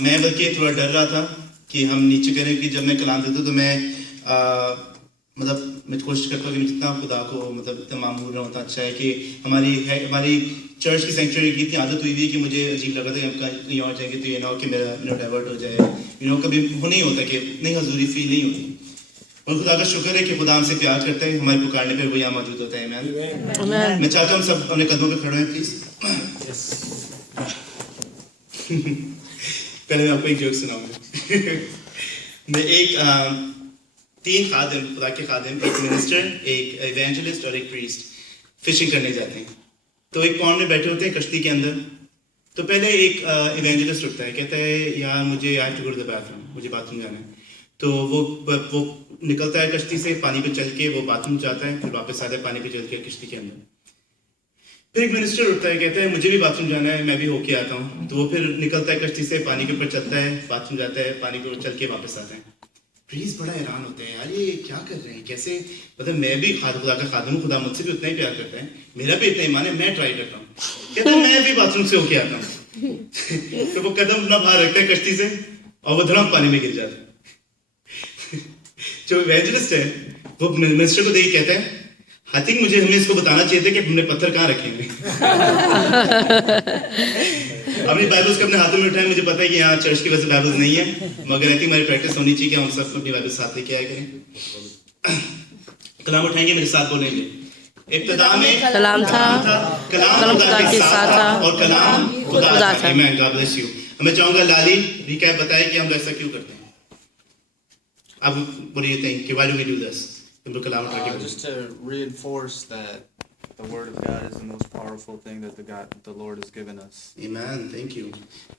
میں بلکہ تھوڑا ڈر رہا تھا کہ ہم نیچے کریں کہ جب میں کلام دیتا ہوں تو میں مطلب میں کوشش کرتا ہوں کہ میں جتنا خدا کو مطلب اتنا معمول رہا ہوتا اچھا ہے کہ ہماری چرچ کی سینکچوری کی اتنی عادت ہوئی ہوئی کہ مجھے عجیب لگا تھا کہ ہم کہیں اور جائیں گے تو یہ نہ ہو کہ میرا ڈائیورٹ ہو جائے کبھی وہ نہیں ہوتا کہ نہیں حضوری فیل نہیں ہوتی. اور خدا کا شکر ہے کہ خدا ہم سے پیار کرتا ہے, ہمارے پکارنے پہ وہ یہاں موجود ہوتا ہے. میں چاہتا ہوں سب اپنے قدموں پہ کھڑے ہیں پلیز. پہلے میں آپ کو ایک جوک سناؤں گا. میں ایک 3 خادم, خدا کے خادم, ایک منسٹر, ایک ایونجلسٹ اور ایک پریسٹ فشنگ کرنے جاتے ہیں. تو ایک پونڈ میں بیٹھے ہوتے ہیں کشتی کے اندر. تو پہلے ایک ایونجلسٹ اٹھتا ہے, کہتا ہے یار مجھے I have to go to the bathroom, مجھے باتھ روم جانا ہے. تو وہ نکلتا ہے کشتی سے, پانی پہ چل کے وہ باتھ روم جاتا ہے, پھر واپس آتا ہے پانی پہ چل کے کشتی کے اندر. پھر ایک منسٹر اٹھتا ہے, کہتا ہے مجھے بھی باتھ روم جانا ہے, میں بھی ہو کے آتا ہوں. تو وہ پھر نکلتا ہے کشتی سے, پانی کے اوپر چلتا ہے, باتھ روم جاتا ہے, پانی کے اوپر چل کے واپس آتا ہے. پلیز بڑا حیران ہوتے ہیں, یار یہ کیا کر رہے ہیں, کیسے, مطلب میں بھی خدا کا خادم ہوں, خدا مجھ سے بھی اتنا ہی پیار کرتا ہے, میرا بھی اتنا ایمان ہے, میں ٹرائی کرتا ہوں. کہتا ہے میں بھی باتھ روم سے ہو کے آتا ہوں. تو وہ قدم اپنا باہر رکھتا ہے کشتی سے اور وہ دھڑام پانی میں گر جاتا ہے. جو ایونجلسٹ ہے وہ منسٹر کو دیکھ کہتا ہے آئی تھنک مجھے ہمیں اس کو بتانا چاہیے تھا کہ ہم نے پتھر کہاں رکھے ہیں. اپنی بائبلز کو اپنے ہاتھوں میں اٹھائیں. مجھے پتا ہے کہ یہاں چرچ کی وجہ سے بائبلز نہیں ہے, مگر آئی تھنک ہماری پریکٹس ہونی چاہیے کہ ہم سب کو اپنی بائبل ساتھ لے کے آیا کریں. کلام اٹھائیں گے, میرے ساتھ بولیں گے. ابتدا میں کلام تھا, کلام خدا کے ساتھ تھا اور کلام خدا تھا. آمین. God bless you. میں چاہوں گا لالی ریکیپ بتائے کہ ہم ایسا کیوں کرتے ہیں. اب what do you think? Why do we do this? Just to reinforce that the Word of God is the most powerful thing that the Lord has given us. Amen. Thank you.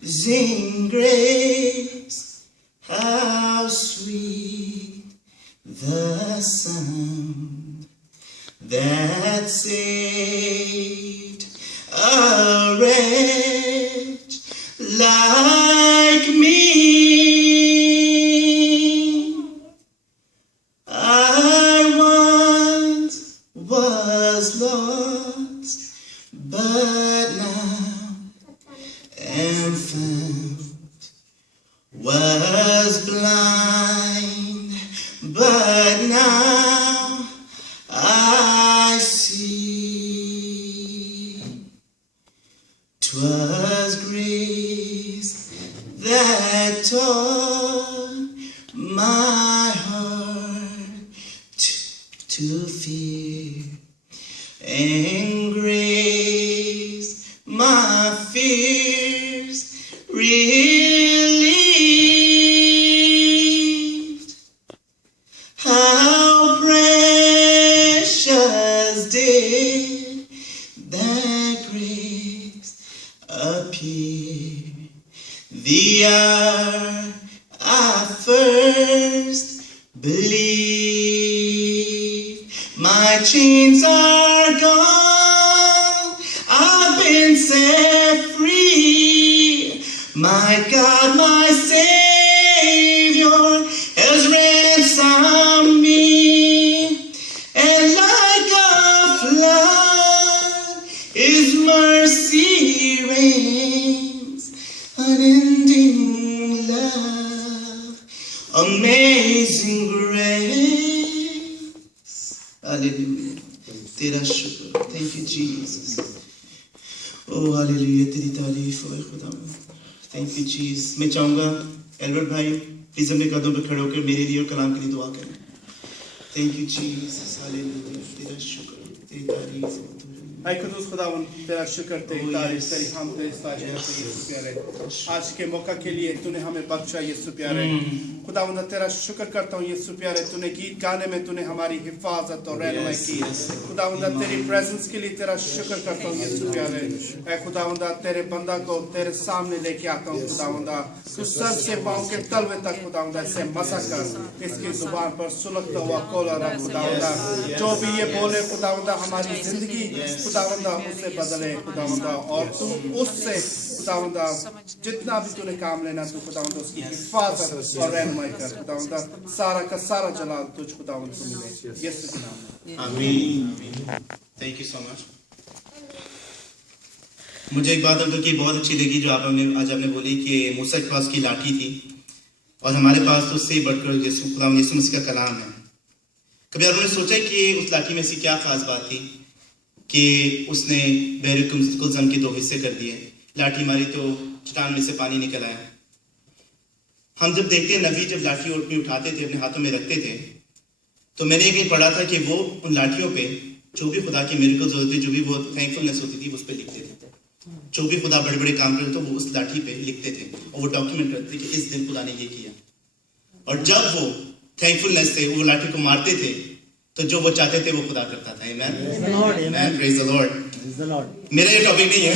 Amazing grace, how sweet the sound that saved a wretch like me. I once was lost, but now am found. Was blind, but now I see. 'Twas grace that taught my heart to fear, and grace my fears relieved. How precious did that grace appear the hour I first believed. My chains are gone, I've been set free. My God, my Savior has ransomed me. And like a flood, His mercy reigns, unending love, amazing grace. Hallelujah. Tera shukr. Thank you, Jesus. Oh, hallelujah. Teri tareef hoye Khuda. Thank you, Jesus. میں چاہوں گا Albert بھائی please اپنے قدموں پہ کھڑے ہو کر میرے لیے اور کلام کے لیے دعا کریں. Thank you, Jesus. Hallelujah. تیرا شکر, تیری تعریف. اے قدوس خداوند تیرا شکر تیری تعریف تیری حمد تیری ستائش کرتے ہیں یسوع پیارے. آج کے موقع کے لیے تو نے ہمیں بخشا یسوع پیارے. خداوند تیرا شکر کرتا ہوں یسوع پیارے, تو نے گیت گانے میں تو نے ہماری حفاظت اور رہنمائی کی. خداوند تیری پریزنس کے لیے تیرا شکر کرتا ہوں یسوع پیارے. اے خداوند تیرے بندہ کو تیرے سامنے لے کے آتا ہوں خداوند, تو سر سے پاؤں کے تلوے تک خداوند سے مسا کر اس کی زبان پر سلگتا ہوا کولا رکھ خداوند, جو بھی یہ بولے خداوند ہماری زندگی خداوند اسے بدلے خداوند, اور تو اس سے خداوند جتنا بھی تو نے کام لینا تو خداوند اس کی حفاظت اور رہنمائی کر خداوند. سارا کا سارا جلال تجھ خداوند کو ملے یسوع کے نام میں آمین. تھینک یو سو مچ. مجھے ایک بات ابدل کی بہت اچھی لگی جو آج آپ نے بولی کہ موسیٰ کے پاس کی لاٹھی تھی اور ہمارے پاس تو اس سے بڑھ کر خداوند یسوع مسیح کا کلام ہے. کبھی آپ نے سوچا کہ اس لاٹھی میں ایسی کیا خاص بات تھی کہ اس نے بحر کلزم کے 2 حصے کر دیے, لاٹھی ماری تو چٹان میں سے پانی نکل آیا. ہم جب دیکھتے ہیں نبی جب لاٹھی اپنی اٹھاتے تھے اپنے ہاتھوں میں رکھتے تھے تو میں نے کہیں پڑھا تھا کہ وہ ان لاٹھیوں پہ جو بھی خدا کی میریکلز ہوتے تھے, جو بھی وہ تھینکفلنس ہوتی تھی اس پہ لکھتے تھے. جو بھی خدا بڑے بڑے کام کرتے تھے وہ اس لاٹھی پہ لکھتے تھے اور وہ ڈاکیومنٹ کرتے تھے کہ اس دن خدا نے یہ کیا. اور جب وہ تھینکفلنس سے وہ لاٹھی کو مارتے تھے تو جو وہ چاہتے تھے وہ خدا کرتا تھا. آمین, پریز دی لارڈ. میرا یہ ٹاپک نہیں ہے.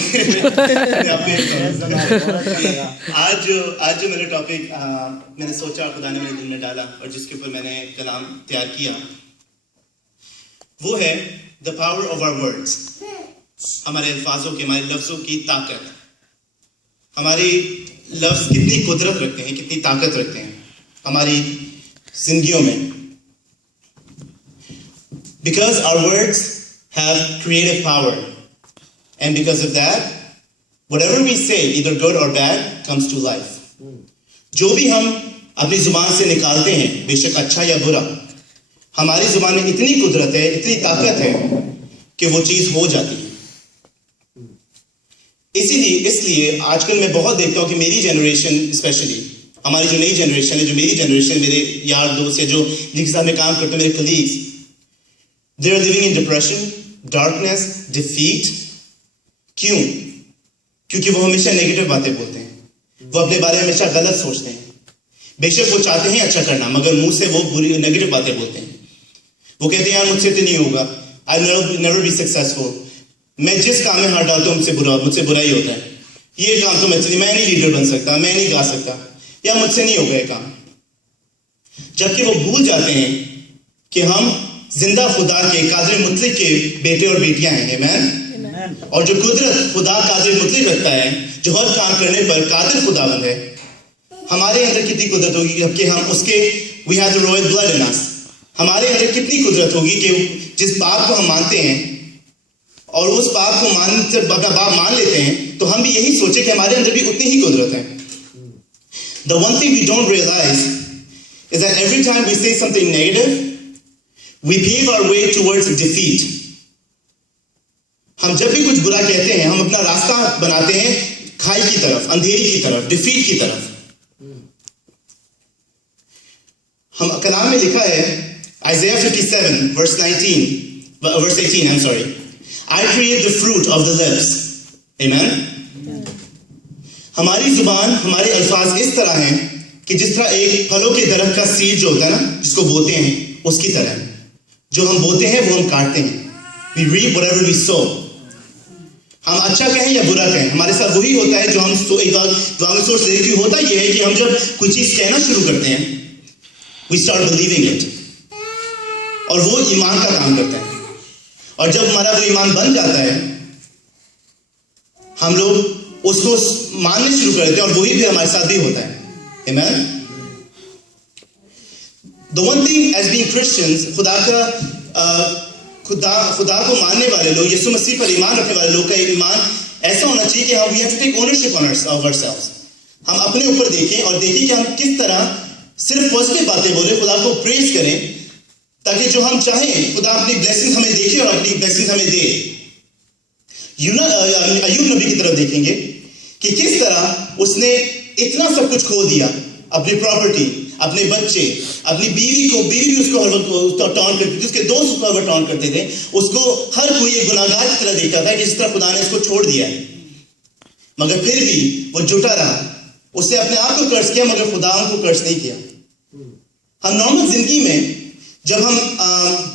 آج جو میرا ٹاپک میں نے سوچا خدا نے میرے دل میں ڈالا اور جس کے اوپر میں نے کلام تیار کیا وہ ہے the power of our words. ہمارے الفاظوں کی, ہمارے لفظوں کی طاقت. ہماری لفظ کتنی قدرت رکھتے ہیں, کتنی طاقت رکھتے ہیں ہماری زندگیوں میں. Because our words have creative power, and because of that, whatever we say, either good or bad, comes to life. جو بھی ہم اپنی زبان سے نکالتے ہیں, بے شک اچھا یا برا, ہماری زبان میں اتنی قدرت ہے, اتنی طاقت ہے کہ وہ چیز ہو جاتی ہے. اس لیے آج کل میں بہت دیکھتا ہوں کہ میری جنریشن اسپیشلی, ہماری جو نئی جنریشن ہے, جو میری جنریشن, میرے یار دوست یا جو جن کے ساتھ میں کام کرتا ہوں, میرے colleagues, they are living in depression, darkness, defeat. کیوں؟ کیونکہ وہ ہمیشہ نیگیٹو باتیں بولتے ہیں, وہ اپنے بارے میں ہمیشہ غلط سوچتے ہیں. بے شک وہ چاہتے ہیں اچھا کرنا مگر منہ سے وہ بری نیگیٹو باتیں بولتے ہیں. وہ کہتے ہیں یار مجھ سے تو نہیں ہوگا, I'll never be successful. میں جس کام میں ہاتھ ڈالتا ہوں مجھ سے برا ہی ہوتا ہے. یہ کام تو میں نہیں لیڈر بن سکتا, میں نہیں گا سکتا, یا مجھ سے نہیں ہوگا یہ کام. جبکہ وہ بھول جاتے ہیں کہ ہم زندہ خدا کے قادر مطلق کے بیٹے اور بیٹیاں ہیں. آمین. اور جو قدرت خدا قادر مطلق رکھتا ہے, جو ہر کام کرنے پر قادر خداوند ہے, ہمارے اندر کتنی قدرت ہوگی کہ ہم اس کے we have the royal blood in us. ہمارے اندر کتنی قدرت ہوگی کہ جس باپ کو ہم مانتے ہیں اور اس باپ کو اپنا باپ مان لیتے ہیں تو ہم بھی یہی سوچیں کہ ہمارے اندر بھی اتنی ہی قدرت ہے. The one thing we don't realize is that every time we say something negative, we pave our way towards defeat. ہم جب بھی کچھ برا کہتے ہیں ہم اپنا راستہ بناتے ہیں کھائی کی طرف, اندھیری کی طرف, ڈیفیٹ کی طرف. ہم کلام میں لکھا ہے Isaiah 57 verse 18, I'm sorry. I create the fruit of the lips. Amen. ہماری زبان, ہمارے الفاظ اس طرح ہیں کہ جس طرح ایک پھلوں کے درخت کا سیڈ جو ہوتا ہے نا, جس کو بوتے ہیں, اس کی طرح. جو ہم بوتے ہیں وہ ہم کاٹتے ہیں. We reap whatever we sow. ہم اچھا کہیں یا برا کہیں, ہمارے ساتھ وہی ہوتا ہے جو ہم ایک بار دعا میں سوچ رہے کہ ہوتا یہ ہے کہ ہم جب کوئی چیز کہنا شروع کرتے ہیں we start believing it, اور وہ ایمان کا کام کرتا ہے. اور جب ہمارا وہ ایمان بن جاتا ہے ہم لوگ اس کو ماننے شروع کر دیتے ہیں, اور وہی پھر ہمارے ساتھ بھی ہوتا ہے. Amen. The one thing as being Christians, خدا کو ماننے والے لوگ, یسوع مسیح پر ایمان رکھنے والے لوگ کا ایمان ایسا ہونا چاہیے کہ we have to take ownership of ourselves. ہم اپنے اوپر دیکھیں اور دیکھیں کہ ہم کس طرح صرف پازیٹیو باتیں بولیں, خدا کو پریز کریں, تاکہ جو ہم چاہیں خدا اپنی بلیسنگ ہمیں دیکھے اور اپنی بلیسنگ ہمیں دے. ایوب نبی کی طرف دیکھیں گے کہ کس طرح اس نے اتنا سب کچھ کھو دیا, اپنی پراپرٹی, اپنے بچے, اپنی بیوی بھی اس کو ٹانٹ کرتی تھی, اس کے دوست اس کو ٹانٹ کرتے تھے, اس کو ہر کوئی ایک گناہگار کی طرح دیکھتا تھا کہ جس طرح خدا نے اس کو چھوڑ دیا ہے. مگر پھر بھی وہ جھوٹا رہا, اس نے اپنے آپ کو قرض کیا مگر خدا کو قرض نہیں کیا. ہم نارمل زندگی میں جب ہم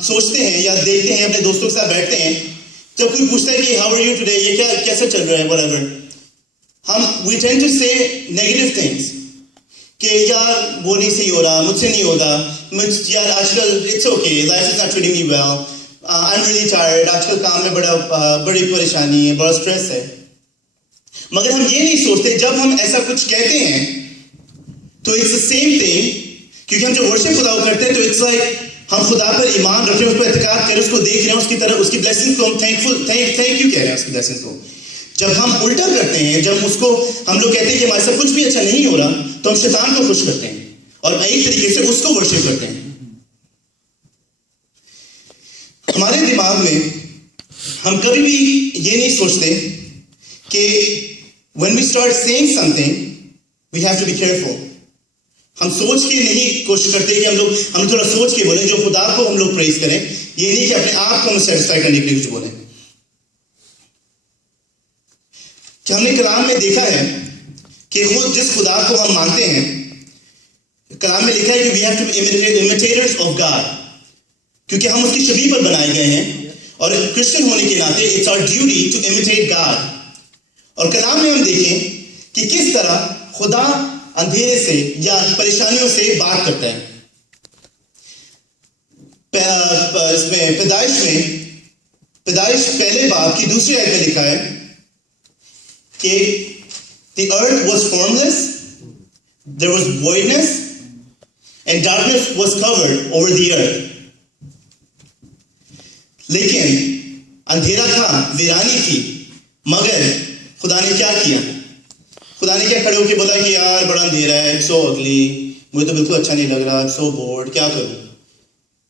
سوچتے ہیں یا دیکھتے ہیں, اپنے دوستوں کے ساتھ بیٹھتے ہیں, جب کوئی پوچھتا ہے کہ ہاؤ آر یو ٹوڈے, یہ کیسا چل رہا ہے, what ever, we tend to say negative things کہ یار وہ نہیں صحیح ہو رہا, مجھ سے نہیں ہوتا, یار آج کل it's okay, life is not treating me well, I'm really tired, آج کل کام میں بڑی پریشانی ہے, بڑا اسٹریس ہے. مگر ہم یہ نہیں سوچتے جب ہم ایسا کچھ کہتے ہیں تو it's the same thing, کیونکہ ہم جب ورشپ خدا کو کرتے ہیں تو it's like ہم خدا پر ایمان رکھ رہے ہیں, اس پر اعتقاد کر رہے ہیں, اس کو دیکھ رہے ہیں, اس کی طرح اس کی بلیسنگ کو ہم تھینک یو کہہ رہے ہیں اس کی بلیسنگ کو. جب ہم الٹا کرتے ہیں, جب اس کو ہم لوگ کہتے ہیں کہ ہمارے ساتھ کچھ بھی اچھا نہیں ہو رہا, تو ہم شیطان کو خوش کرتے ہیں اور ایک طریقے سے اس کو ورشپ کرتے ہیں. ہمارے دماغ میں ہم کبھی بھی یہ نہیں سوچتے کہ when we start saying something we have to be careful. ہم سوچ کے نہیں کوشش کرتے کہ ہم تھوڑا سوچ کے بولیں, جو خدا کو ہم لوگ پریز کریں, یہ نہیں کہ اپنے آپ کو ہم سیٹسفائی کرنے کے لیے کچھ بولیں. کہ ہم نے کلام میں دیکھا ہے کہ خود جس خدا کو ہم مانتے ہیں, کلام میں لکھا ہے کہ we have to be imitators of God, کیونکہ ہم اس کی شبیہ پر بنائے گئے ہیں, اور کرسچن ہونے کے ناطے it's our duty to imitate God. اور کلام میں ہم دیکھیں کہ کس طرح خدا اندھیرے سے یا پریشانیوں سے بات کرتا ہے. اس میں پیدائش پہلے باب کی دوسری آیت میں لکھا ہے کہ the earth was formless, there was voidness, and darkness was covered over the earth. لیکن اندھیرا تھا, ویرانی تھی, مگر خدا نے کیا کیا, خدا نے کیا کھڑے ہو کے بولا کہ یار بڑا اندھیرا ہے, سو اگلی, مجھے تو بالکل اچھا نہیں لگ رہا, سو بورڈ, کیا کروں.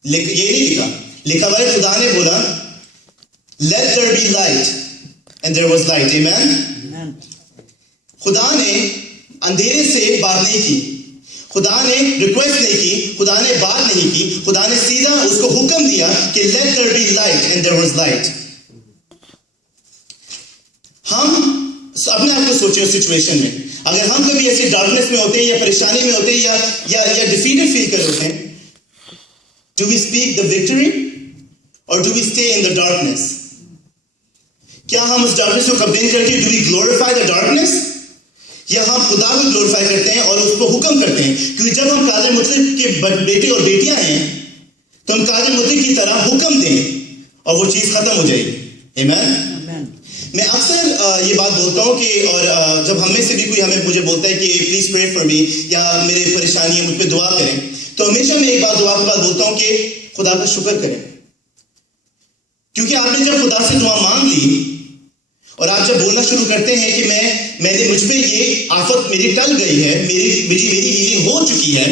لیکن یہ نہیں لکھا بھائی خدا نے بولا let there be light and there was light. Amen. خدا نے اندھیرے سے بات نہیں کی, خدا نے ریکویسٹ نہیں کی, خدا نے بات نہیں کی, خدا نے سیدھا اس کو حکم دیا کہ let there be light and there was light. ہم اپنے آپ کو سوچیں اس سچویشن میں, اگر ہم کبھی ایسی ڈارکنس میں ہوتے ہیں یا پریشانی میں ہوتے ہیں یا ڈیفیٹڈ فیل کر ہوتے ہیں, do we speak the victory or do we stay in the darkness? کیا ہم اس ڈارکنس کو کمپین کر کے do we glorify the darkness, یا ہم خدا کو گلوریفائی کرتے ہیں اور اس کو حکم کرتے ہیں؟ کیونکہ جب ہم قادر مطلق کے بیٹے اور بیٹیاں ہیں تو ہم قادر مطلق کی طرح حکم دیں اور وہ چیز ختم ہو جائے گی. آمین. میں اکثر یہ بات بولتا ہوں کہ, اور جب ہم میں سے بھی کوئی مجھے بولتا ہے کہ پلیز پرے فار می یا میرے پریشانی ہے مجھ پہ دعا کریں, تو ہمیشہ میں ایک بات دعا کے بعد بولتا ہوں کہ خدا کا شکر کریں. کیونکہ آپ نے جب خدا سے دعا مانگ لی اور آپ جب بولنا شروع کرتے ہیں کہ میں نے مجھ پہ یہ آفت میری ٹل گئی ہے, میری ہیلنگ ہو چکی ہے,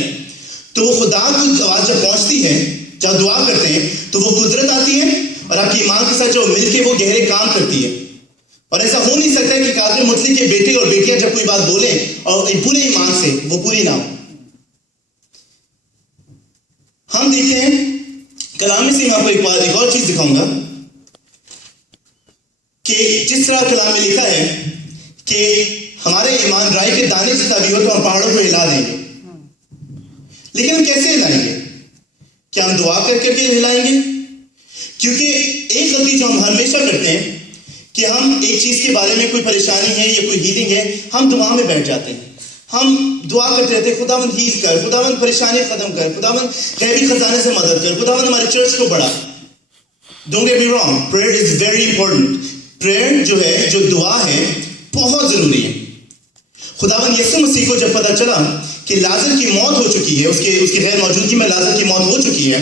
تو وہ خدا کو آواز جب پہنچتی ہے, جب دعا کرتے ہیں تو وہ قدرت آتی ہے اور آپ کی ایمان کے ساتھ جو مل کے وہ گہرے کام کرتی ہے. اور ایسا ہو نہیں سکتا کہ قادر مطلق کے بیٹے اور بیٹیاں جب کوئی بات بولیں اور پورے ایمان سے وہ پوری نہ ہو. ہم دیکھتے ہیں کلام میں سے میں آپ کو ایک اور چیز دکھاؤں گا کہ جس طرح کلام میں لکھا ہے کہ ہمارے ایمان رائی کے دانے جتنا بھی ہو تو ہم پہاڑوں کو ہلا دیں گے. لیکن ہم کیسے ہلائیں گے؟ کیا ہم دعا کر کے ہلائیں گے؟ کیونکہ ایک غلطی جو ہم ہمیشہ کرتے ہیں کہ ہم ایک چیز کے بارے میں کوئی پریشانی ہے یا کوئی ہیلنگ ہے, ہم دعا میں بیٹھ جاتے ہیں, ہم دعا کرتے رہتے ہیں خداوند ہیل کر, خداوند پریشانی ختم کر, خداوند غیبی خزانے سے مدد کر, خداوند ہمارے چرچ کو بڑھا. Don't get me wrong, prayer is very important. Prayer جو ہے, جو دعا ہے, بہت ضروری ہے. خداوند یسوع مسیح کو جب پتا چلا کہ لازر کی موت ہو چکی ہے, اس کے غیر موجودگی میں لازر کی موت ہو چکی ہے,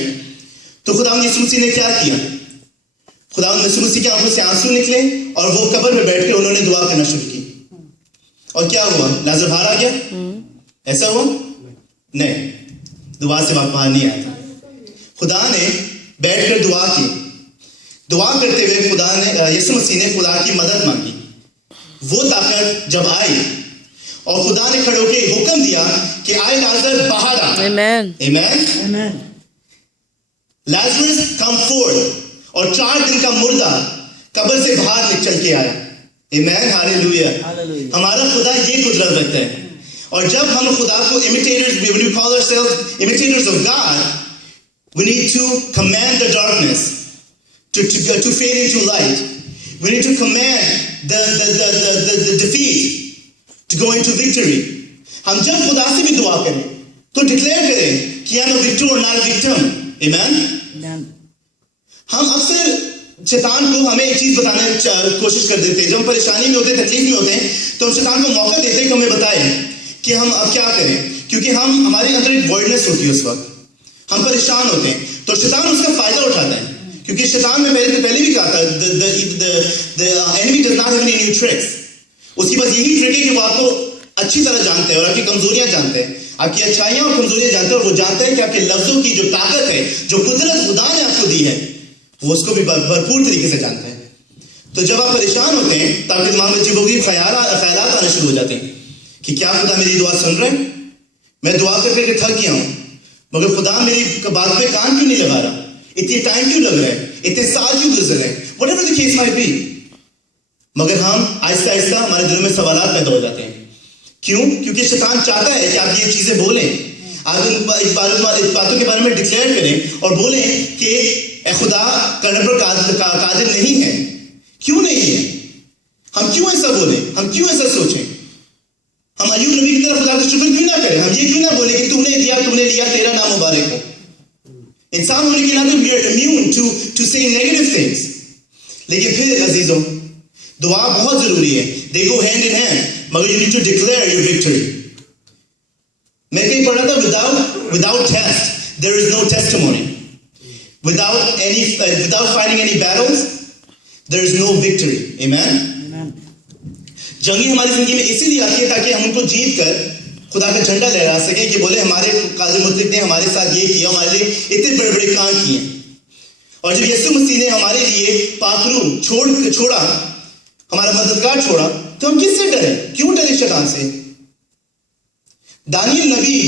تو خداوند یسوع مسیح نے کیا کیا؟ خداوند یسوع مسیح کی آنکھوں سے آنسو نکلے اور وہ قبر میں بیٹھ کے انہوں نے دعا کرنا شروع کی. اور کیا ہوا؟ لازر باہر آ گیا؟ ایسا ہوا؟ نہیں, دعا سے باہر نہیں آیا تھا. خدا نے بیٹھ کر دعا کی. دعا کرتے ہوئے خدا نے, یسوع مسیح نے خدا کی مدد مانگی. وہ طاقت جب آئی اور خدا نے کھڑے ہو کے حکم دیا کہ آئے لازر باہر آ. Amen. Amen. Amen. Lazarus come forth. اور 4 دن کا مردہ قبر سے باہر نکل کے آیا. Amen. Hallelujah. Hallelujah. ہمارا خدا یہ قدرت رکھتا ہے. اور جب ہم خدا کو imitators, when we call ourselves imitators of God, we need to command the darkness to fade into light. We need to command the defeat to go into victory. ہم جب خدا سے بھی دعا کریں تو ڈکلیئر کریں کہ I'm a victor or not a victim. Amen. Amen. ہم اکثر شیطان کو ہمیں ایک چیز بتانے کی کوشش کر دیتے ہیں. جب ہم پریشانی میں ہوتے ہیں, تکلیف میں ہوتے ہیں, تو ہم شیطان کو موقع دیتے ہیں کہ ہمیں بتائیں کہ ہم اب کیا کریں, کیونکہ ہمارے اندر ایک وائڈنس ہوتی ہے. اس وقت ہم پریشان ہوتے ہیں تو شیطان اس کا فائدہ اٹھاتا ہے. کیونکہ شیطان میں پہلے بھی کہا تھا the enemy does not have any new tricks. اس کی بس یہی ٹرک ہے کہ وہ آپ کو اچھی طرح جانتے ہیں اور آپ کی کمزوریاں جانتے ہیں, آپ کی اچھائیاں اور کمزوریاں جانتے ہیں, اور وہ جانتے ہیں کہ آپ کے لفظوں کی جو طاقت ہے, جو قدرت خدا نے آپ کو دی ہے, وہ اس کو بھی بھرپور طریقے سے جانتے ہیں. تو جب آپ پریشان ہوتے ہیں تو آپ کے دماغ میں عجیب و غریب خیالات آنے شروع ہو جاتے ہیں کہ کیا خدا میری دعا سن رہے ہیں, میں دعا کر کے تھک گیا ہوں, مگر خدا میری بات پہ کان کیوں نہیں لگا رہا, اتنی ٹائم کیوں لگ رہا ہے, اتنے سال کیوں گزر رہے ہیں, whatever the case might be. مگر ہم آہستہ آہستہ ہمارے دلوں میں سوالات پیدا ہو جاتے ہیں. کیوں؟ کیونکہ شیطان چاہتا ہے کہ آپ یہ چیزیں بولیں, آپ اس باتوں کے بارے میں ڈکلیئر کریں اور بولیں کہ اے خدا کرنے پر قادر نہیں ہے. کیوں نہیں ہے؟ ہم کیوں ایسا بولیں, ہم کیوں ایسا سوچیں؟ ہم ایوب نبی کی طرف خدا کا شکر کیوں نہ کریں, ہم یہ کیوں نہ بولیں کہ تم نے دیا, تم نے لیا, تیرا نام مبارک ہو. انسان ہونے کے ناطے we are immune to saying negative things. لیکن پھر عزیزوں, دعا بہت ضروری ہے. They go hand in hand. مگر you need to declare your victory. میں کہیں پڑھا تھا without test there is no testimony. Without fighting any battles there is no victory. Amen. Amen. جنگی ہماری زندگی میں اسی لیے آتی ہے تاکہ ہم ان کو جیت کر خدا کا جھنڈا لہرا سکیں کہ بولے ہمارے قاضی مطلق نے ہمارے ساتھ یہ کیا, ہمارے لیے اتنے بڑے بڑے کام کیے. اور جب یسوع مسیح نے ہمارے لیے پاکرو چھوڑا, ہمارا مددگار چھوڑا, تو ہم کس سے ڈرے, کیوں ڈرے شیطان سے؟ دانیل نبی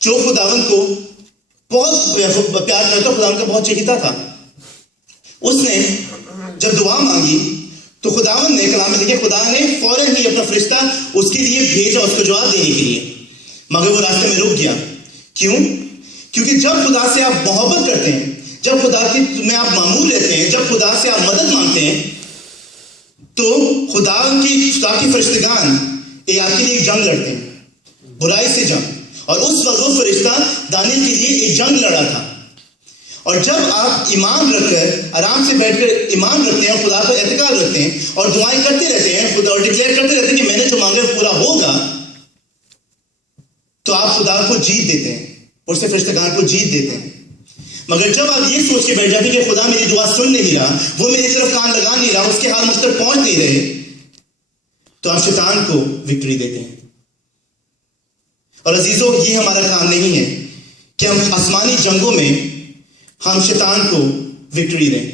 جو خداوند کو بہت پیار کرتا, خداوند کا بہت چہیتا تھا, اس نے جب دعا مانگی تو خداوند نے کلام میں دیکھیں خدا نے فوراً ہی اپنا فرشتہ اس کے لیے بھیجا, اس کو جواب دینے کے لیے. مگر وہ راستے میں رک گیا. کیوں؟ کیونکہ جب خدا سے آپ محبت کرتے ہیں, جب خدا میں آپ معمول رہتے ہیں, جب خدا سے آپ مدد مانگتے ہیں, تو خدا کی فرشتگان آپ کے لیے ایک جنگ لڑتے ہیں, برائی سے جنگ. اور اس وقت وہ فرشتہ دانیل کے لیے ایک جنگ لڑا تھا. اور جب آپ ایمان رکھ کر آرام سے بیٹھ کر ایمان رکھتے ہیں, خدا پر اعتقاد رکھتے ہیں اور دعائیں کرتے رہتے ہیں, خدا اور ڈکلیئر کرتے رہتے ہیں کہ میں نے جو مانگا پورا ہوگا, تو آپ خدا کو جیت دیتے ہیں اور سے فرشتگان کو جیت دیتے ہیں. مگر جب آپ یہ سوچ کے بیٹھ جاتے ہیں کہ خدا میری دعا سن نہیں رہا, وہ میری طرف کان لگا نہیں رہا, اس کے حال مجھ تک پہنچ نہیں رہے, تو آپ شیطان کو وکٹری دیتے ہیں. اور عزیزوں, یہ ہمارا کام نہیں ہے کہ ہم آسمانی جنگوں میں ہم شیطان کو وکٹری دیں.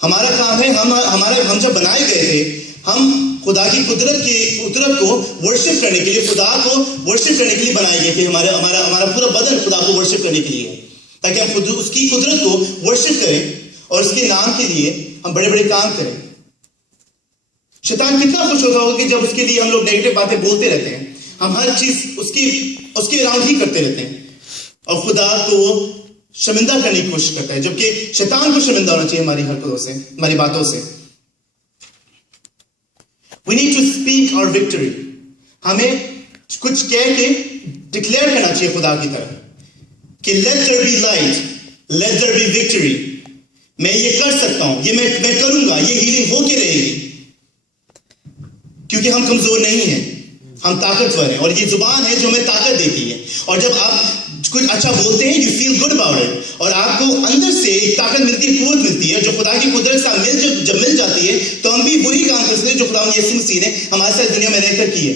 ہمارا کام ہے, ہم جب بنائے گئے تھے, ہم خدا کی قدرت کو ورشپ کرنے کے لیے, خدا کو ورشپ کرنے کے لیے بنائے گئے تھے. ہمارا پورا بدن خدا کو ورشپ کرنے کے لیے ہے, تاکہ ہم اس کی قدرت کو ورشپ کریں اور اس کے نام کے لیے ہم بڑے بڑے کام کریں. شیطان کتنا خوش ہوتا ہوگا کہ جب اس کے لیے ہم لوگ نیگیٹو باتیں بولتے رہتے ہیں, ہم ہر چیز اس کے اراؤنڈ ہی کرتے رہتے ہیں, اور خدا کو شرمندہ کرنے کی کوشش کرتا ہے, جبکہ شیطان کو شرمندہ ہونا چاہیے ہماری حرکتوں سے, ہماری باتوں سے. We need to speak our victory. ہمیں کچھ کہہ کے ڈکلیئر کرنا چاہیے خدا کی طرف کہ let there be light, let there be victory. میں یہ کر سکتا ہوں, یہ میں کروں گا, یہ ہیلنگ ہو کے رہے گی, کیونکہ ہم کمزور نہیں ہیں, ہم طاقتور ہیں, اور یہ زبان ہے جو ہمیں طاقت دیتی ہے. اور جب آپ کچھ اچھا بولتے ہیں, you feel good about it, اور آپ کو اندر سے ایک طاقت ملتی ہے, قوت ملتی ہے, جو خدا کی قدرت سے جب مل جاتی ہے, تو ہم بھی وہی کام کر سکتے ہیں جو خدا یسوع مسیح نے ہمارے ساتھ دنیا میں رہ کر کی ہے.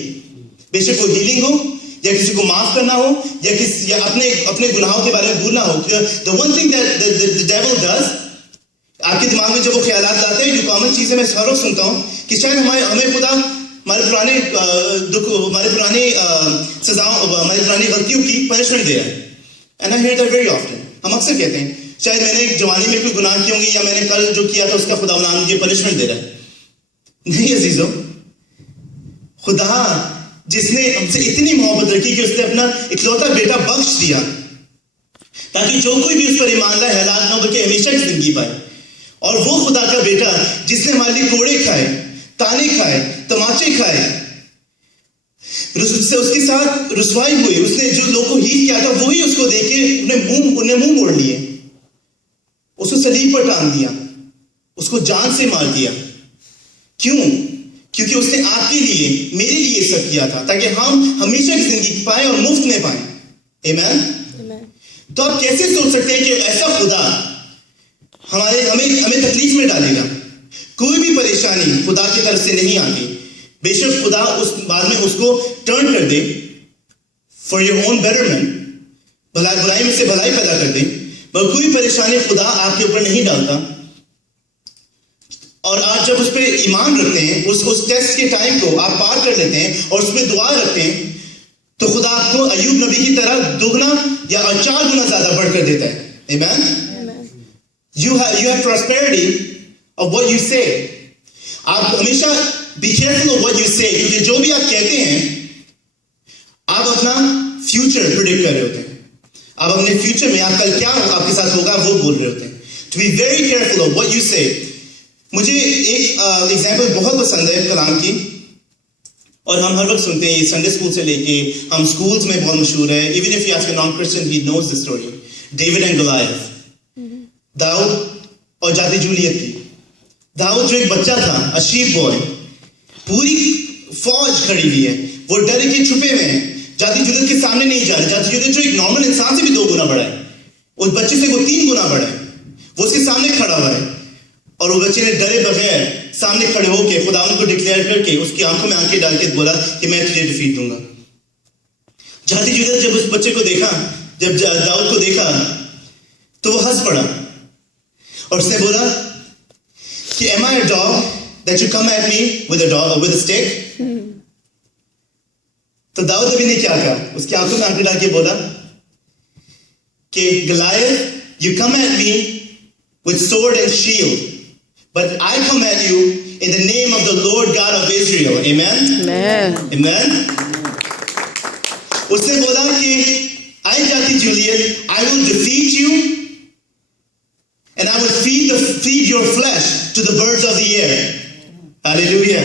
بے شک وہ ہیلنگ ہو, یا کسی کو معاف کرنا ہو, یا اپنے گناہوں کے بارے میں بھولنا ہو. The one thing that the devil does, آپ کے دماغ میں جب وہ خیالات آتے ہیں, جو کامن چیزیں میں ہر وقت سنتا ہوں کہ شاید ہمیں خدا ہمارے پرانے دکھ، ہمارے پرانے سزاؤں، ہماری پرانی غلطیوں کی پنشمنٹ دے رہا ہے. And I hear that very often. ہم اکثر کہتے ہیں شاید میں نے جوانی میں کوئی گناہ کی ہوں گی، یا میں نے کل جو کیا تھا اس کا خدا مجھے پنشمنٹ دے رہا ہے. نہیں عزیزو، خدا جس نے ہم سے اتنی محبت رکھی کہ اس نے اپنا اکلوتا بیٹا بخش دیا تاکہ جو کوئی بھی اس پر ایمان لائے ہلاک نہ ہو بلکہ ہمیشہ کی زندگی پائے. اور وہ خدا کا بیٹا جس نے ہمارے لیے کوڑے کھائے، تانے کھائے، تماچے کھائے، اس کے ساتھ رسوائی ہوئی، اس نے جو لوگ کو ہیل کیا تھا وہی اس کو دیکھ کے انہیں منہ موڑ لیے، اس کو صلیب پر ٹانگ دیا، اس کو جان سے مار دیا. کیوں؟ کیونکہ اس نے آپ کے لیے، میرے لیے یہ سب کیا تھا تاکہ ہم ہمیشہ کی زندگی پائیں اور مفت میں پائیں. آمین. تو آپ کیسے سوچ سکتے ہیں کہ ایسا خدا ہمیں تکلیف میں ڈالے گا؟ کوئی بھی پریشانی خدا کی طرف سے نہیں آتی. بے شک خدا اس بعد میں اس کو ٹرن کر دے فار یور اون بیٹرمنٹ، برائی میں سے بھلائی پیدا کر دے، مگر کوئی پریشانی خدا آپ کے اوپر نہیں ڈالتا. اور آپ جب اس پہ ایمان رکھتے ہیں، اس ٹیسٹ کے ٹائم کو آپ پار کر لیتے ہیں اور اس پہ دعا رکھتے ہیں، تو خدا آپ کو ایوب نبی کی طرح دگنا یا 4 گنا زیادہ بڑھ کر دیتا ہے. Amen? You have prosperity of what you say. آپ ہمیشہ be careful of what you say، کیونکہ جو بھی آپ کہتے ہیں آپ اپنا فیوچر پریڈکٹ کر رہے ہوتے ہیں. آپ اپنے فیوچر میں آپ کل کیا آپ کے ساتھ ہوگا وہ بول رہے ہوتے ہیں. To be very careful of what you say. مجھے ایک ایگزامپل بہت پسند ہے کلام کی، اور ہم ہر وقت سنتے ہیں، سنڈے اسکول سے لے کے ہم اسکولز میں بہت مشہور ہے. Even if you ask a non Christian he knows the story. David and Goliath, Daud اور جاتی جولیت کی. داؤد جو ایک بچہ تھا، a sheep boy، پوری فوج کھڑی ہوئی ہے، وہ ڈر کے چھپے ہوئے ہیں، جاتی جولیت کے سامنے نہیں جا رہے. جاتی جولیت جو ایک نارمل انسان سے بھی 2 گنا بڑا ہے، اس بچے سے وہ 3 گنا بڑا ہے، وہ اس کے سامنے کھڑا ہوا ہے. اور وہ بچے نے ڈرے بغیر سامنے کھڑے ہو کے خدا ان کو ڈکلیئر کر کے اس کی آنکھوں میں آنکھیں ڈال کے بولا کہ میں تجھے ڈیفیٹ دوں گا. جاتی جولیت جب اس بچے کو دیکھا، جب داؤد کو دیکھا تو وہ ہنس پڑا اور اس نے بولا کہ am I a dog that you come at me with a stick؟ تو داؤد نبی نے کیا کہا؟ اس کی آنکھوں میں آنکھیں ڈال کے بولا کہ Goliath, you come at me with sword and shield, but I come at you in the name of the Lord God of Israel. Amen? Amen. Amen? اس نے بولا کہ I جاتی جولیت, I will defeat you and I will feed your flesh to the birds of the air. Hallelujah.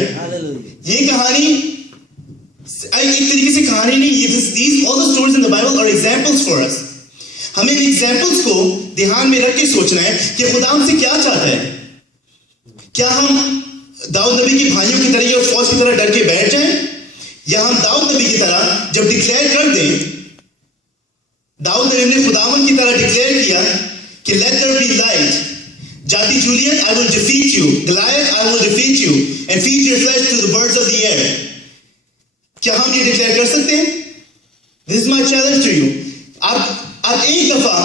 یہ کہانی ایک طریقے سے کہانی نہیں، these all the stories in the Bible are examples for us. ہمیں ان ایگزامپلس کو دھیان میں رکھ کے سوچنا ہے کہ خدا ہم سے کیا چاہتا ہے. کیا ہم داؤد نبی کی بھائیوں کی طرح یا فوج کی طرح ڈر کے بیٹھ جائیں، یا ہم داؤد نبی کی طرح جب ڈکلیئر کر دیں، داؤد نبی نے خداوند کی طرح ڈکلیئر کیا کہ let there be light. جاتی جولیت, I will defeat you. Goliath, I will defeat you and feed your flesh to the birds of the air. کیا ہم یہ ڈکلیئر کر سکتے ہیں؟ This is my challenge to you. آپ ایک دفعہ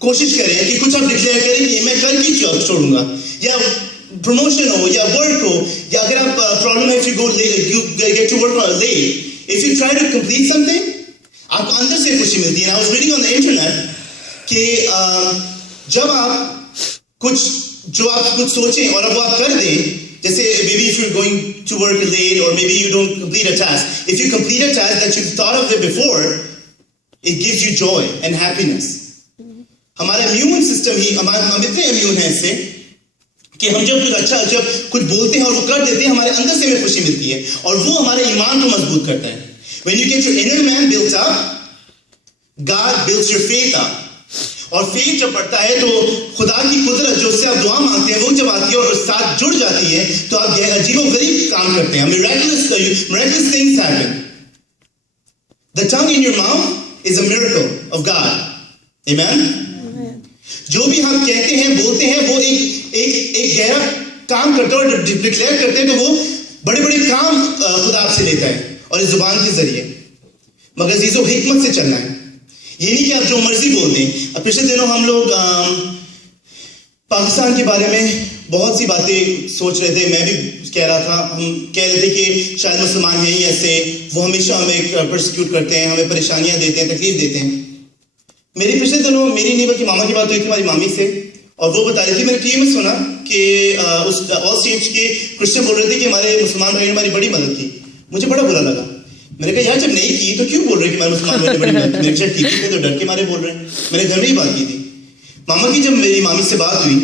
کوشش کریں کہ کچھ آپ ڈکلیئر کریں کہ میں کل کی چھوڑوں گا، یا پروموشن ہو یا ورک ہو، یا اگر آپ پرابلم ہے you get to work late, if you try to complete something آپ کو اندر سے خوشی ملتی ہے. I was reading on the internet کہ جب آپ کچھ سوچیں اور اب وہ آپ کر دیں، جیسے maybe if you're going to work late or maybe you don't complete a task, if you complete a task that you've thought of it before, it gives you joy and happiness. ہمارا immune system ہی ہم اتنے immune ہیں اس سے کہ ہم جب کچھ بولتے ہیں اور وہ کر دیتے ہیں، ہمارے اندر سے ہمیں خوشی ملتی ہے اور وہ ہمارے ایمان کو مضبوط کرتا ہے. When you get your inner man built up, God builds your faith up. اور فیتھ جب بڑھتا ہے تو خدا کی قدرت جو اس سے آپ دعا مانگتے ہیں وہ جب آتی ہے اور اس ساتھ جڑ جاتی ہے تو آپ عجیب و غریب کام کرتے ہیں. Miraculous things happen. The tongue in your mouth is a miracle of God. Amen? جو بھی ہم کہتے ہیں بولتے ہیں وہ ایک گہرا کام کرتے ہیں اور ڈکلیئر کرتے ہیں تو وہ بڑے بڑے کام خدا آپ سے لیتا ہے اور اس زبان کے ذریعے. مگر عزیزو حکمت سے چلنا ہے، یہ نہیں کہ آپ جو مرضی بول دیں. اب پچھلے دنوں ہم لوگ پاکستان کے بارے میں بہت سی باتیں سوچ رہے تھے. میں بھی کہہ رہا تھا, ہم کہہ رہے تھے کہ شاید مسلمان ہیں ہی ایسے, وہ ہمیشہ ہمیں پرسیکیوٹ کرتے ہیں, ہمیں پریشانیاں دیتے ہیں, تکلیف دیتے ہیں. میری پچھلے دنوں میری نہیں بلکہ ماما کی بات ہوئی تھی ہماری مامی سے, اور وہ بتا رہی تھی, میں نے ٹی وی میں سنا کہ اس آل سینٹس کے کرسچن بول رہے تھے کہ ہمارے مسلمان بھائی نے ہماری بڑی مدد کی. مجھے بڑا برا لگا. میں نے کہا یار جب نہیں کی تو کیوں بول رہے کہ ہمارے مسلمان بھائی نے بڑی مدد کی؟ میں نے کہا ٹھیک ہے, تو ڈر کے مارے بول رہے ہیں. میں نے گھر میں ہی بات کی تھی ماما کی. جب میری مامی سے بات ہوئی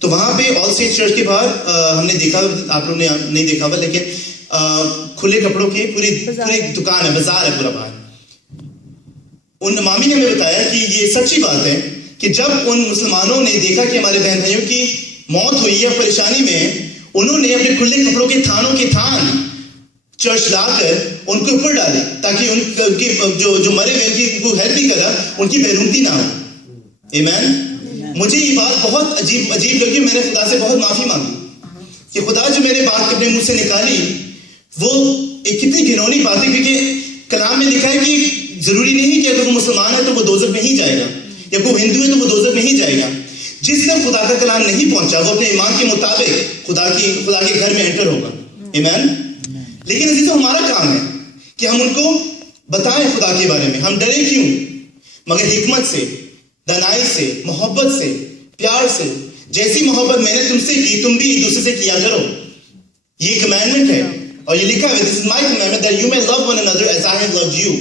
تو وہاں پہ آل سینٹس چرچ کے باہر ہم نے دیکھا, آپ لوگوں نے نہیں دیکھا ہوا, لیکن کھلے کپڑوں کی پوری دکان ہے, بازار ہے پورا باہر. ان مامی نے ہمیں بتایا کہ یہ سچی بات ہے کہ جب ان مسلمانوں نے دیکھا کہ ہمارے بہن بھائیوں کی موت ہوئی ہے پریشانی میں, انہوں نے اپنے کھلے کپڑوں کے تھانوں کے تھان چرچ لا کر ان کے اوپر ڈالے تاکہ ان کے جو مرے ہوئے ان کو ہیلپ بھی کرا, ان کی بیرومتی نہ ہو. آمین. مجھے یہ بات بہت عجیب لگی. میں نے خدا سے بہت معافی مانگی کہ خدا جو میرے بات اپنے منہ سے نکالی وہ ایک کتنی گھنونی بات ہے, کیونکہ کلام میں لکھا ہے کہ ضروری نہیں کہ اگر وہ مسلمان ہے تو وہ دوزخ میں ہی جائے گا, یا کوئی ہندو ہے تو وہ دوزخ میں ہی جائے گا. جس سے خدا کا کلام نہیں پہنچا وہ اپنے ایمان کے مطابق خدا کے گھر میں انٹر ہوگا. آمین. لیکن اسی تو ہمارا کام ہے کہ ہم ان کو بتائیں خدا کے بارے میں. ہم ڈرے کیوں؟ مگر حکمت سے, دانائی سے, محبت سے, پیار سے. جیسی محبت میں نے تم سے کی تم بھی ایک دوسرے سے کیا کرو. یہ کمانڈمنٹ ہے, اور یہ لکھا ہے this is my commandment that you may love one another as I have loved you.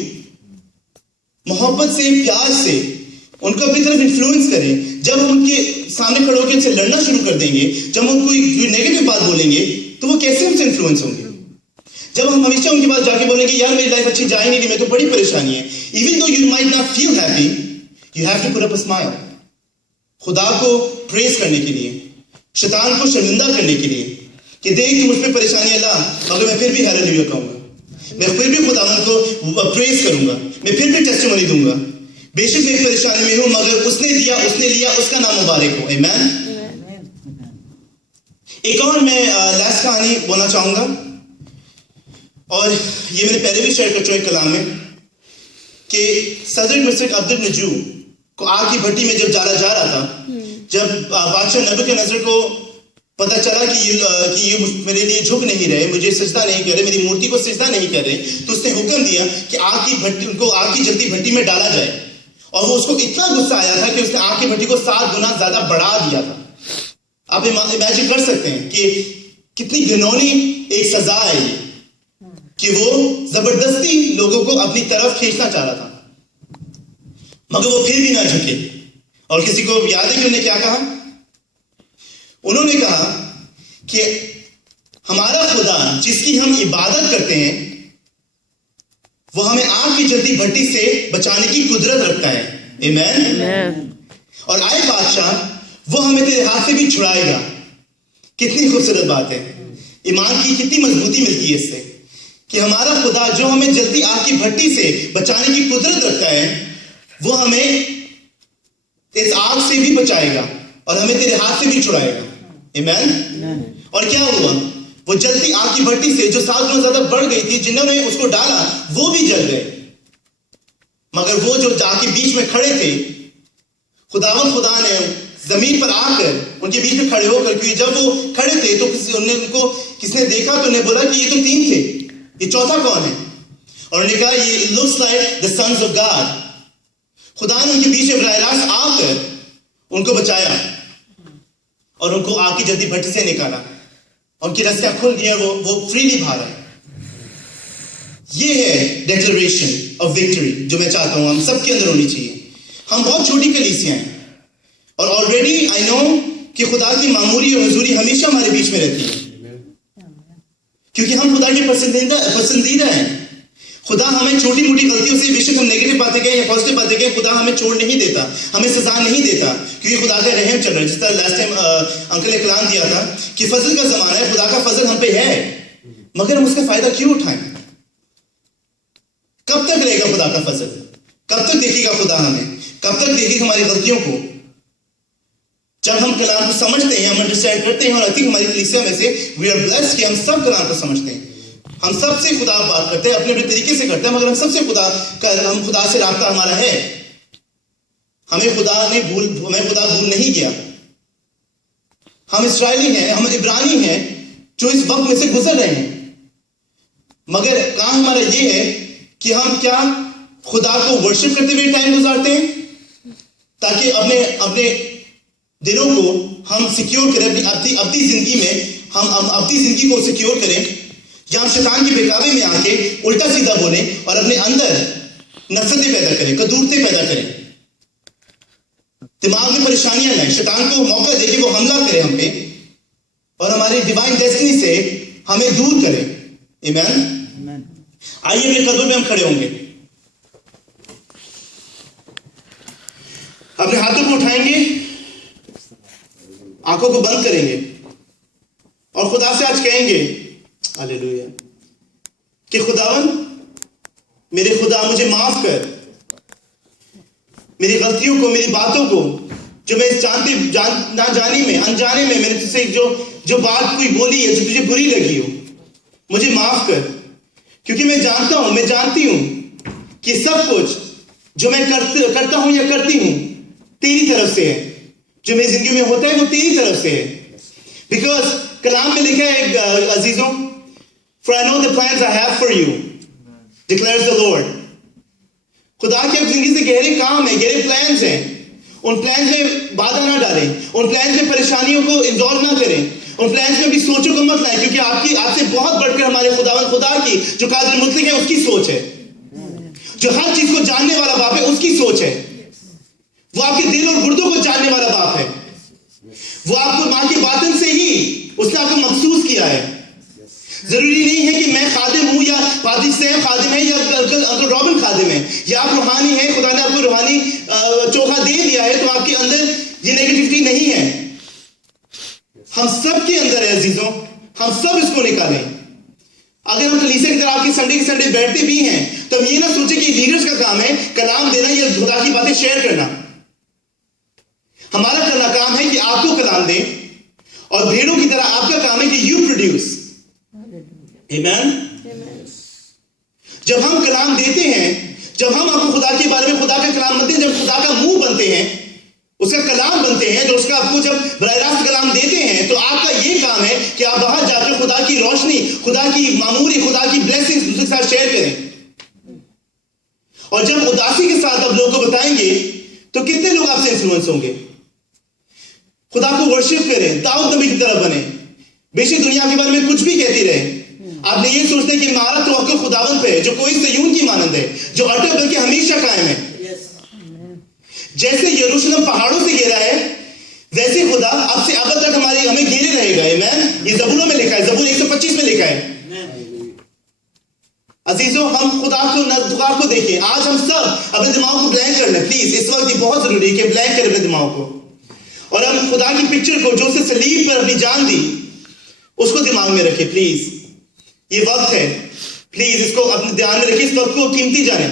محبت سے, پیار سے ان کو اپنی طرف انفلوئنس کریں. جب ہم ان کے سامنے کھڑے ہو کے ان سے لڑنا شروع کر دیں گے, جب ہم ان کو نیگیٹو بات بولیں گے تو وہ کیسے ہم سے انفلوئنس ہوں گے؟ جب ہم ہمیشہ ان کے پاس جا کے بولیں گے یار میری لائف اچھی جائے نہیں رہی, میں تو بڑی پریشانی ہے. Even though you might not feel happy, you have to put up a smile. خدا کو پریز کرنے کے لیے, شیطان کو شرمندہ کرنے کے لیے کہ دیکھ کہ مجھ پہ پریشانی اللہ, مگر میں پھر بھی ہیلیلویا کہوں گا, میں پھر بھی خدا کو پریز کروں گا, میں پھر بھی ٹیسٹیمونی دوں گا. بے شک میں پریشانی میں ہوں مگر اس نے دیا, اس نے لیا, اس کا نام مبارک ہو. آمین. ایک اور میں لاسٹ کہانی بولنا چاہوں گا, اور یہ میں نے پہلے بھی شیئر کر چکا کلام میں, کہ صدر مسجد عبد النجو کو آگ کی بھٹی میں جب ڈالا جا رہا تھا, جب بادشاہ نبوکدنصر کو پتہ چلا کہ یہ میرے لیے جھک نہیں رہے, مجھے سجدہ نہیں کر رہے, میری مورتی کو سجدہ نہیں کر رہے, تو اس نے حکم دیا کہ ان کو آگ کی جلتی بھٹی میں ڈالا جائے. اور وہ اس کو اتنا غصہ آیا تھا کہ اس نے آگ کی بھٹی کو 7 گنا زیادہ بڑھا دیا تھا. آپ امیجن کر سکتے ہیں کہ کتنی گھنونی ایک سزا ہے یہ, کہ وہ زبردستی لوگوں کو اپنی طرف کھینچنا چاہ رہا تھا, مگر وہ پھر بھی نہ جھکے. اور کسی کو یاد ہے کہ انہوں نے کیا کہا؟ انہوں نے کہا کہ ہمارا خدا جس کی ہم عبادت کرتے ہیں وہ ہمیں آگ کی جلتی بھٹی سے بچانے کی قدرت رکھتا ہے. آمین. اور آئے بادشاہ وہ ہمیں تیرے ہاتھ سے بھی چھڑائے گا. کتنی خوبصورت بات ہے. ایمان کی کتنی مضبوطی ملتی ہے اس سے, کہ ہمارا خدا جو ہمیں جلتی آگ کی بھٹی سے بچانے کی قدرت رکھتا ہے وہ ہمیں اس آگ سے بھی بچائے گا اور ہمیں تیرے ہاتھ سے بھی چھڑائے گا. آمین. اور کیا ہوا؟ وہ جلتی آگ کی بھٹی سے جو 7 گنا زیادہ بڑھ گئی تھی, جنہوں نے اس کو ڈالا وہ بھی جل گئے, مگر وہ جو آگ کے بیچ میں کھڑے تھے, خدا نے زمین پر آ کر ان کے بیچ میں کھڑے ہو کر, کیونکہ جب وہ کھڑے تھے تو کس نے دیکھا تو انہیں بولا کہ یہ تو 3 تھے, یہ چوتھا کون ہے؟ اور انہوں نے کہا یہ looks like the sons of God. خدا نے ان کے بیچ میں براہ راست آ کر ان کو بچایا اور ان کو آگ کی جلتی بھٹی سے نکالا, ان کی رستیاں کھل گئی, وہ فریلی بھاگا. یہ ہے ڈیکلریشن آف وکٹری جو میں چاہتا ہوں ہم سب کے اندر ہونی چاہیے. ہم بہت چھوٹی کلیسیاں ہیں, اور آلریڈی آئی نو کہ خدا کی معمولی اور حضوری ہمیشہ ہمارے بیچ میں رہتی ہے, کیونکہ ہم خدا کے پسندیدہ ہیں. خدا ہمیں چھوٹی موٹی غلطیوں سے, بے شک ہم نیگیٹو باتیں کہیں یا پازیٹیو باتیں کہیں, خدا ہمیں چھوڑ نہیں دیتا, ہمیں سزا نہیں دیتا, کیونکہ خدا کا رحم چل رہا ہے. جس طرح لاسٹ ٹائم انکل نے کلام دیا تھا کہ فضل کا زمانہ ہے, خدا کا فضل ہم پہ ہے, مگر ہم اس کا فائدہ کیوں اٹھائیں؟ کب تک رہے گا خدا کا فضل؟ کب تک دیکھے گا خدا ہمیں؟ کب تک دیکھے گا ہماری غلطیوں کو؟ جب ہم کلام کو سمجھتے ہیں, ہم انڈرسٹینڈ کرتے ہیں, اور آئی تھنک ہماری کلیسیا میں سے وی آر بلیسڈ کہ ہم سب کلام کو سمجھتے ہیں. ہم سب سے خدا بات کرتے ہیں, اپنے اپنے طریقے سے کرتے ہیں, مگر ہم سب سے خدا سے رابطہ ہمارا ہے. ہمیں خدا بھول نہیں گیا. ہم اسرائیلی ہیں, ہم عبرانی ہیں جو اس وقت میں سے گزر رہے ہیں. مگر کام ہمارا یہ ہے کہ ہم کیا خدا کو ورشپ کرتے ہوئے ٹائم گزارتے ہیں تاکہ اپنے دلوں کو ہم سیکیور کریں, اپنی زندگی میں ہم اپنی زندگی کو سیکیور کریں, یا ہم شیطان کے بہکاوے میں آ کے الٹا سیدھا بولیں اور اپنے اندر نفرتیں پیدا کریں, کدورتیں پیدا کریں, دماغ میں پریشانیاں لائیں, شیطان کو موقع دے کے وہ حملہ کرے ہم پہ اور ہماری ڈیوائن ڈیسٹنی سے ہمیں دور کرے. ایمین. آئیے میرے قدموں میں ہم کھڑے ہوں گے, اپنے ہاتھوں کو اٹھائیں گے, آنکھوں کو بند کریں گے اور خدا سے آج کہیں گے ہاللیلویا کہ خداوند میرے خدا مجھے معاف کر, میری غلطیوں کو, میری باتوں کو جو میں نہ جانی میں انجانے میں نے تجھ سے جو بات کوئی بولی ہے جو تجھے بری لگی ہو, مجھے معاف کر, کیونکہ میں جانتا ہوں, میں جانتی ہوں کہ سب کچھ جو میں کرتا ہوں یا کرتی ہوں تیری طرف سے ہے, جو میری زندگی میں ہوتا ہے وہ تیری طرف سے ہے. بیکاز کلام میں لکھا ہے عزیزوں, for I know the plans I have for you declares the Lord. خدا کی زندگی سے گہرے کام ہیں, گہرے پلانز ہیں. ان پلانز میں بادہ نہ ڈالیں, ان پلانز میں پریشانیوں کو انڈور نہ کریں, ان پلانز میں بھی سوچوں کو مت لائیں, کیونکہ آپ سے بہت بڑھ کر ہمارے خدا کی جو قادر مطلق ہے اس کی سوچ ہے, جو ہر چیز کو جاننے والا باپ ہے اس کی سوچ ہے. وہ آپ کے دل اور گردوں کو جاننے والا باپ ہے. وہ آپ کو ماں کی باطن سے ہی اس نے آپ کو مخصوص کیا ہے. ضروری نہیں ہے کہ میں خادم ہوں یا پادری سیم خادم ہے یا انکل رابن خادم ہے, یا آپ روحانی ہیں, خدا نے آپ کو روحانی چوکھا دے دیا ہے تو آپ کے اندر یہ نیگیٹیوٹی نہیں ہے. ہم سب کے اندر ہے عزیزوں, ہم سب اس کو نکالیں. اگر ہم کلیسے کی طرح آپ کی سنڈے بیٹھتے بھی ہیں تو ہم یہ نہ سوچیں کہ لیڈرز کا کام ہے کلام دینا یا خدا کی باتیں شیئر کرنا. ہمارا کرنا کام ہے کہ آپ کو کلام دیں, اور بھیڑوں کی طرح آپ کا کام ہے کہ یو پروڈیوس. ایمین. جب ہم کلام دیتے ہیں, جب ہم آپ کو خدا کے بارے میں خدا کا کلام بنتے ہیں, جب خدا کا منہ بنتے ہیں, اس کا کلام بنتے ہیں, جو اس کا آپ کو جب براہ راست کلام دیتے ہیں, تو آپ کا یہ کام ہے کہ آپ باہر جا کر خدا کی روشنی, خدا کی معمولی, خدا کی بلیسنگز دوسرے کے ساتھ شیئر کریں. اور جب اداسی کے ساتھ آپ لوگوں کو بتائیں گے تو کتنے لوگ آپ سے انفلوئنس ہوں گے. خدا کو ورشپ کریں, داؤد نبی کی طرح بنیں. بے شک دنیا کے بارے میں کچھ بھی کہتی رہے, آپ نے یہ سوچتے کہ ہمارا توقع خداوند پہ ہے جو کوئی صیون کی مانند ہے, جو اٹل بلکہ ہمیشہ قائم ہے. جیسے یروشلم پہاڑوں سے گھیرا ہے ویسے خدا اب سے ابد تک ہمیں گھیرے رہے گا. آمین. یہ زبوروں میں لکھا ہے, زبور 125 میں لکھا ہے. عزیزوں, ہم خدا کو دیکھیں. آج ہم سب اپنے دماغ کو بلینک کر لیں پلیز. اس وقت یہ بہت ضروری ہے کہ بلینک کریں اپنے دماغ کو, اور ہم خدا کی پکچر کو جو اسے صلیب پر اپنی جان دی اس کو دماغ میں رکھیں پلیز. یہ وقت ہے, پلیز اس کو اپنے دھیان میں رکھیں. اس وقت کو قیمتی جانیں,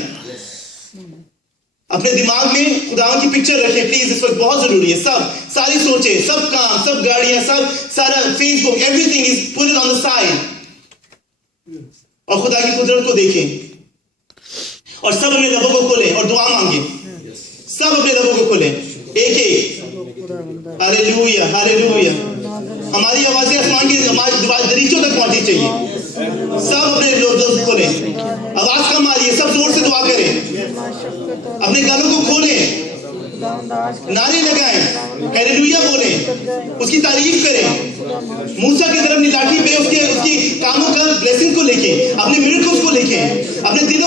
اپنے دماغ میں خداوند کی پکچر رکھیں پلیز. اس وقت بہت ضروری ہے. ساری سوچیں, سب کام, سب گاڑیاں, سارا Facebook, everything is put it on the side, اور خدا کی قدرت کو دیکھیں. اور سب اپنے لبوں کو کھولیں اور دعا مانگیں. سب اپنے لبوں کو کھولیں, ایک ایک. ہاللیلویا, ہاللیلویا. ہماری آوازیں آسمان کی دریچوں تک پہنچنی چاہیے. سب اپنے لوگ کھولیں, آواز کم آ رہی ہے, سب زور سے دعا کریں, اپنے گالوں کو کھولیں, نعرے لگائیں, ہاللیلویا بولیں, اس کی تعریف کریں. موسیٰ کی طرف لاٹھی پہ اس کی کاموں کا بلیسنگ کو لکھیں, اپنے میرکلز کو لکھیں, اپنے دل